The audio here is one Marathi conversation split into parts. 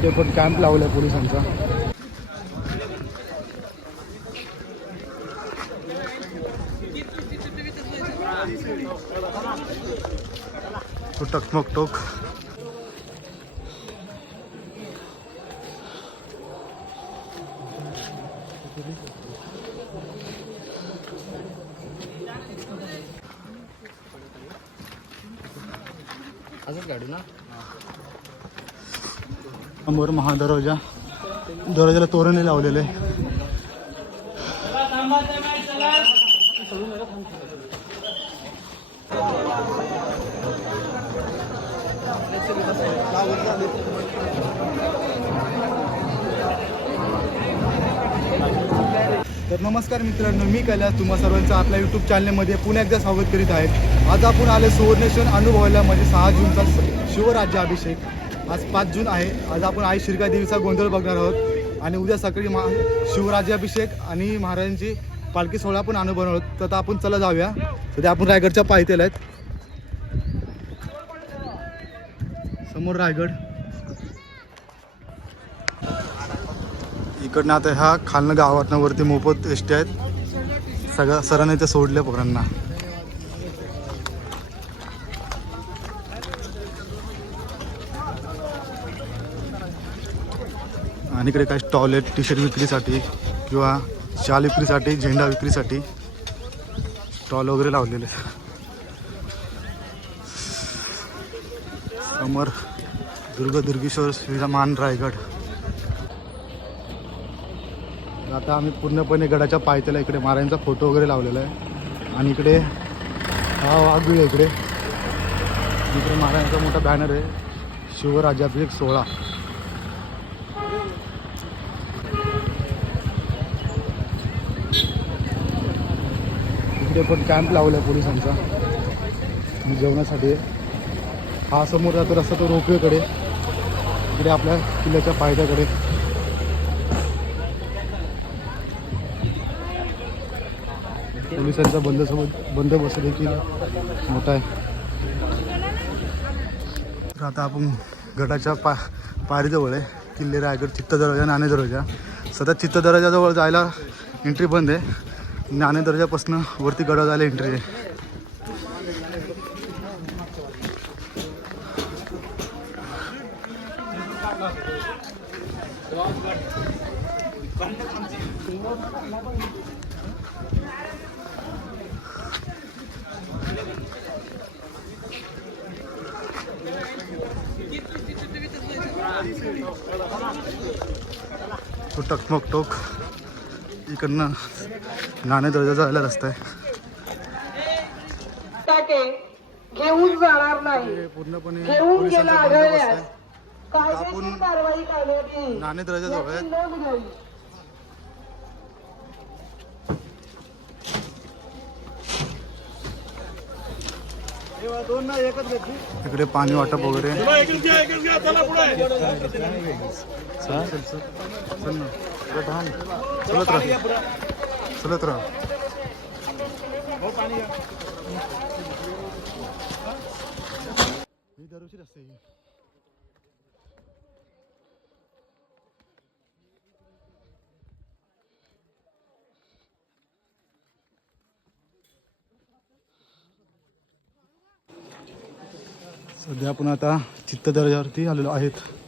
इकडे पण कॅम्प लावला आहे पोलिसांचा. तो टकमक टोक. असंच गाडी ना? समोर महादरवाजा दरवाजाला तोरणे लावलेले. तर नमस्कार मित्रांनो मी कैलास तुम्हा सर्वांचं आपल्या यूट्यूब चॅनलमध्ये पुन्हा एकदा स्वागत करीत आहे. आज आपण आले सुवर्णेश्वर अनुभवायला म्हणजे सहा जूनचा स- शिवराज्याभिषेक. आज पाच जून आहे. आज आपण आई शिरका देवीचा गोंधळ बघणार आहोत. आणि उद्या सकाळी मा शिवराज्याभिषेक आणि महाराजांची पालखी सोहळा पण अनुभव आहोत. तर आता आपण चला जाऊया. सध्या आपण रायगडच्या पायथ्याला आहेत. समोर रायगड. इकडनं आता ह्या खालनं गावातनं वरती मोफत एसटी आहेत. सगळ्या सरांनी ते सोडले पोरांना. आणि इकडे काही स्टॉल आहेत टी शर्ट विक्रीसाठी किंवा शाल विक्रीसाठी झेंडा विक्रीसाठी स्टॉल वगैरे लावलेले आहेत. समोर दुर्ग दुर्गेश्वर श्रीरामान रायगड आता आम्ही पूर्णपणे गडाच्या पायथ्याला इकडे महाराजांचा फोटो वगैरे लावलेला आहे. आणि इकडे हा वाघ आहे इकडे. इकडे महाराजांचा मोठा बॅनर आहे. शिवराज्याभिषेक सोहळा. इथे पण कॅम्प लावला आहे पोलिसांचा जेवणासाठी. हा समोर जातो रस्ता तो रोपवेकडे इकडे आपल्या किल्ल्याच्या पायथ्याकडे. पोलिसांचा बंदोबस्त बंदोबस्त देखील मोठा आहे. तर आता आपण गटाच्या पा पायरीजवळ आहे. किल्ले रायगड चित्त दरवाजा नाणे दरवाजा सतत चित्त दरवाजाजवळ जायला एंट्री बंद आहे. नाणे दर्जापासून वरती गडा जायला एंट्री आहे तो टकमक टोक इकडनं नाणे दर्जा जायला रस्ता आहे. घेऊन जाणार नाही. हे पूर्णपणे घेऊन गेला आढळल्यास आहे. कायदेशीर कारवाई करण्यात येईल नाणे दर्जाजवळ याची आहेत नोंद घ्यावी. इकडे पाणी वाटप वगैरे. चलत राहा चलत राहा. ही दरवर्षी असते ही सध्या आपण आता चित्त दर्जावरती आलेलो आहेत.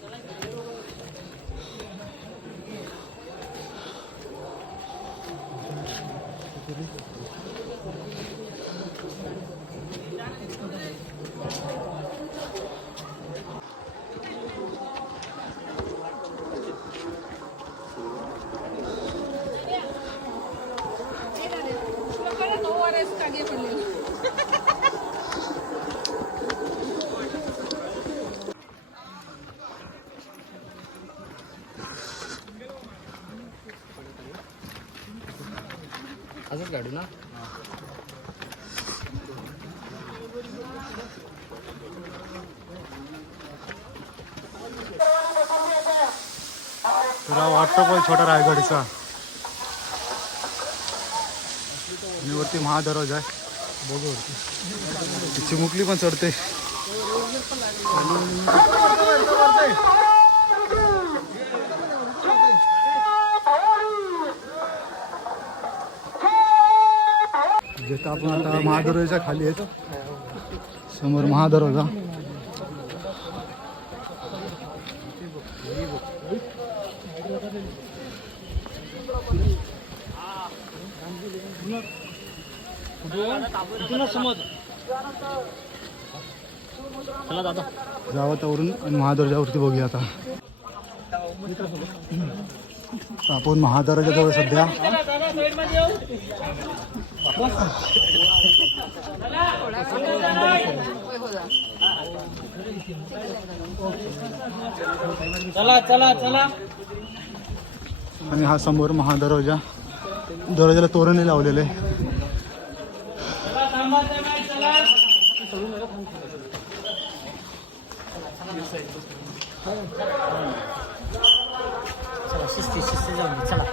असंच काढू ना? तुला वाटतो पण छोटा रायगडचा. आणि वरती महादरवाजा आहे. बघू वरती चिमुकली पण चढते. आपण आता महादरवाजा खाली आहेत. समोर महादरवाजा. जावतावरून आणि महादरवाजावरती बघूया आता. आपण महादरवाजाजवळ सध्या चला चला चला. आणि हा समोर महादरवाजा. दरवाजाला तोरण लावलेले. शिस्ती शिस्ती जाऊन दे, चला.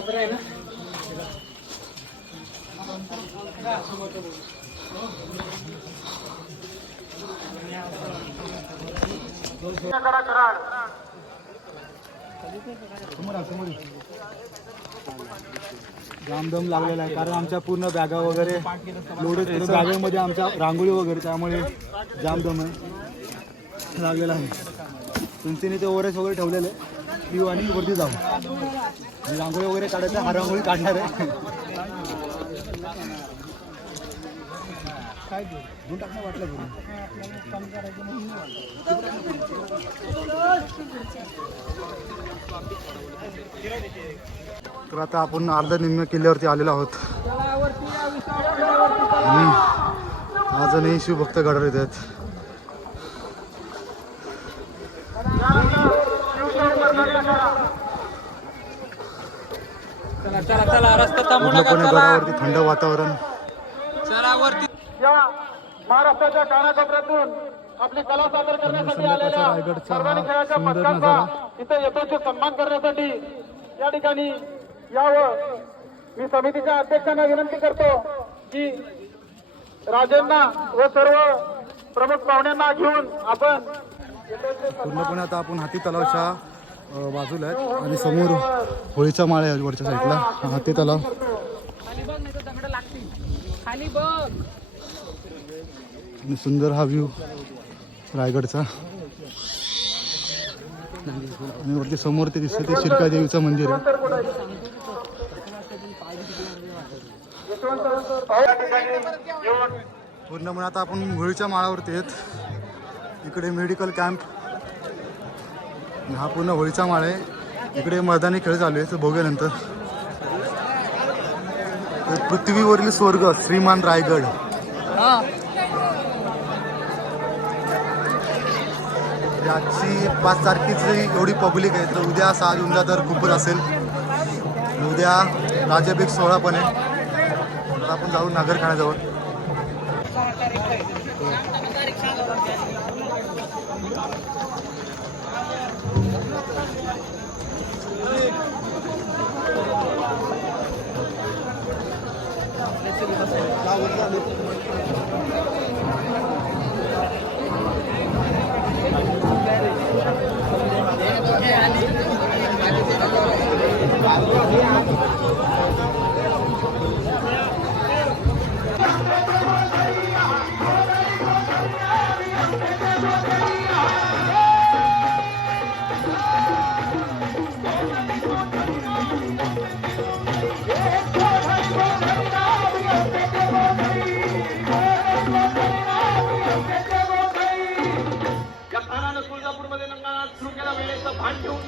समोर आहे, ना? जामदम लागलेला आहे कारण आमच्या पूर्ण बॅगा वगैरे लोडेड बॅगेमध्ये आमच्या रांगोळी वगैरे त्यामुळे जामदम आहे. लागलेला आहे. तुमचे ते ओरेस वगैरे ठेवलेले? पिऊ आणि वरती जाऊ. रांगोळी वगैरे काढायचं हा रांगोळी काढणार आहे. काय घेऊन टाकणं वाटलं तर आता आपण अर्धा निम्न किल्ल्यावरती आलेलो आहोत. आणि अजूनही शिवभक्त घडर येत आहेत. चला चला चला रस्ता थांबू नका पूर्णपणे चला. गडावरती थंड वातावरण. चला वरती. या महाराष्ट्राच्या कानाकोपऱ्यातून आपली कला सादर करण्यासाठी आलेल्या सर्वांनी खेळाच्या पथकांचा इथे यथोचित सन्मान करण्यासाठी या ठिकाणी यावं. मी समितीच्या अध्यक्षांना विनंती करतो की राजेंना व सर्व प्रमुख पाहुण्यांना घेऊन आपण पूर्णपणे आता आपण हाती तलावच्या बाजूला आहेत आणि समोर होळीचा माळ आहे वरच्या साईडला. हा खाली बघ आणि सुंदर हा व्ह्यू रायगडचा. आणि वरती समोर ते दिसतं ते शिरका देवीचं मंदिर आहे. पूर्णपणे आता आपण होळीच्या माळावरती आहेत. इकडे मेडिकल कॅम्प हा पूर्ण होळीचा माळ आहे. इकडे मैदानी खेळ चालू आहे तर बघूया नंतर. पृथ्वीवरील स्वर्ग श्रीमान रायगड. आजची पाच तारखेची एवढी पब्लिक आहे तर उद्या सहा जूनला तर खूपच असेल. उद्या राज्याभिक सोहळा पण आहे. आपण जाऊ नागरखाण्याजवळ. या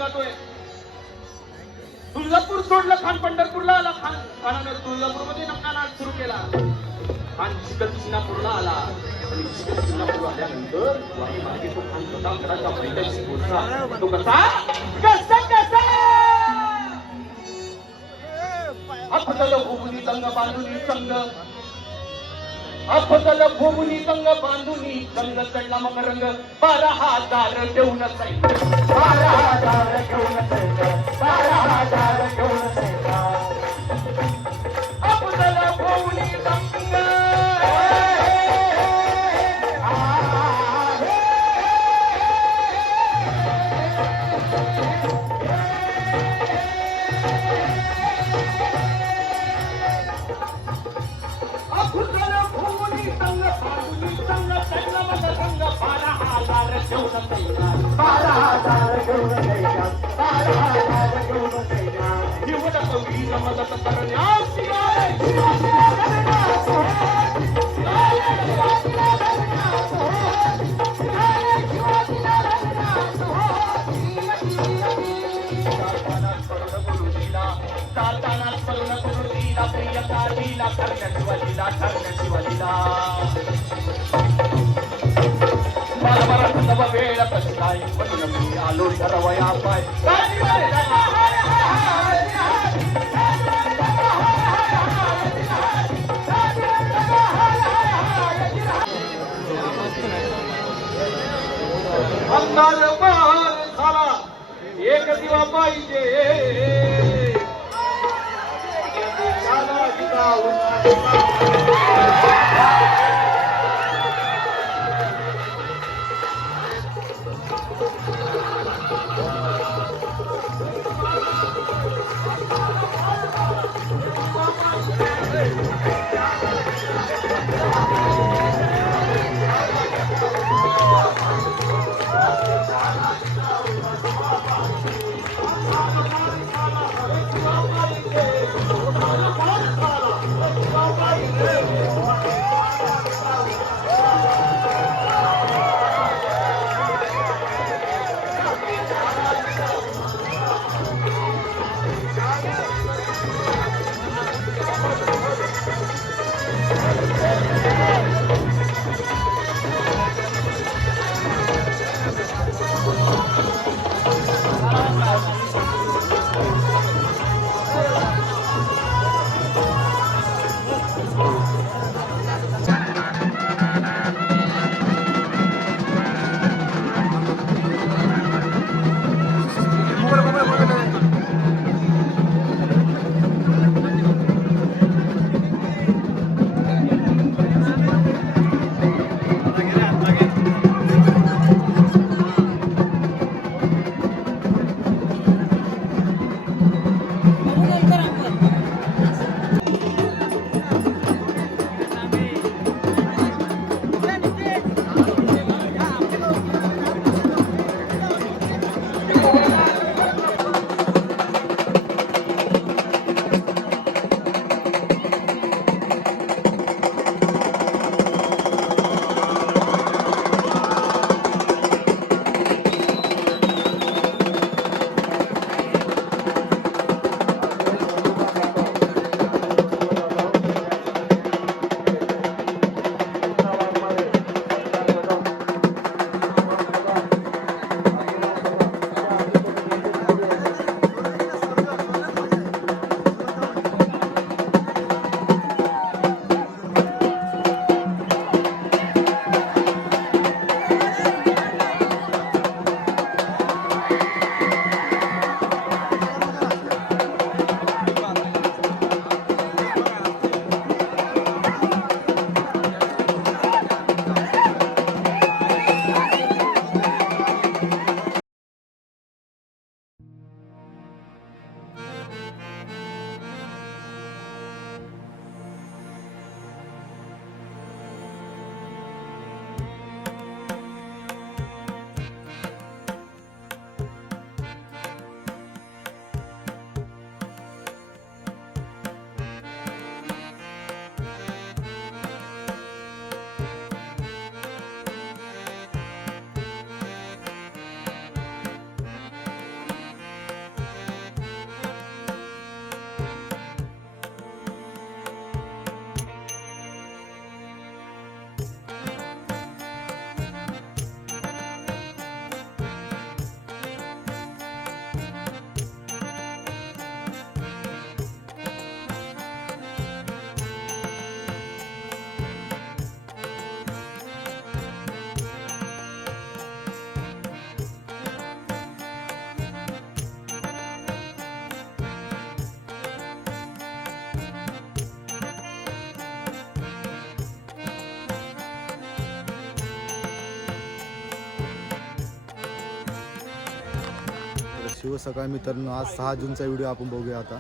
जातोय. तुळजापूर सोडलं खान पंढरपूरला आला खान. खानाने तुळजापूरमध्ये नंगानाथ सुरू केला. खान चिकन आला. आणि चिकन आल्यानंतर वाई मागे तो खान प्रतापगडाच्या पैठणशी पोहोचला तो कसा? कसा कसा? आपलं भूमी तंग बांधून संग आपलं भूमी संग बांधुनी संग चढला मग रंग. बारा हजार घेऊन बारा हजार घेऊन बारा हजार घेऊन मी पाय अंदाज बहार झाला. एक दिवा पाहिजे. शिवसकाळ मित्रांनो. आज सहा जूनचा व्हिडिओ आपण बघूया आता.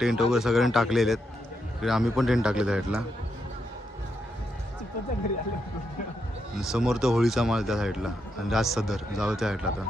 टेंट वगैरे सगळ्यांनी टाकलेले आहेत. आम्ही पण टेंट टाकले साईडला समोर तो होळीचा माल त्या साईडला. आणि राज सदर. जाऊ त्या साईडला आता.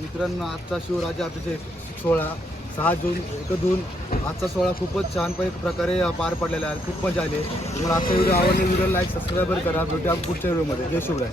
मित्रांनो आजचा शिवराज्य अभिषेक सोहळा सहा जून एक जून आजचा सोहळा खूपच छान प्रकारे पार पडलेला आहे. खूप मजा आली तुम्हाला आजचा व्हिडिओ आवडला व्हिडिओ लाईक सबस्क्राईबर करा. भेटूया पुढच्या व्हिडिओमध्ये. जय शिवराय.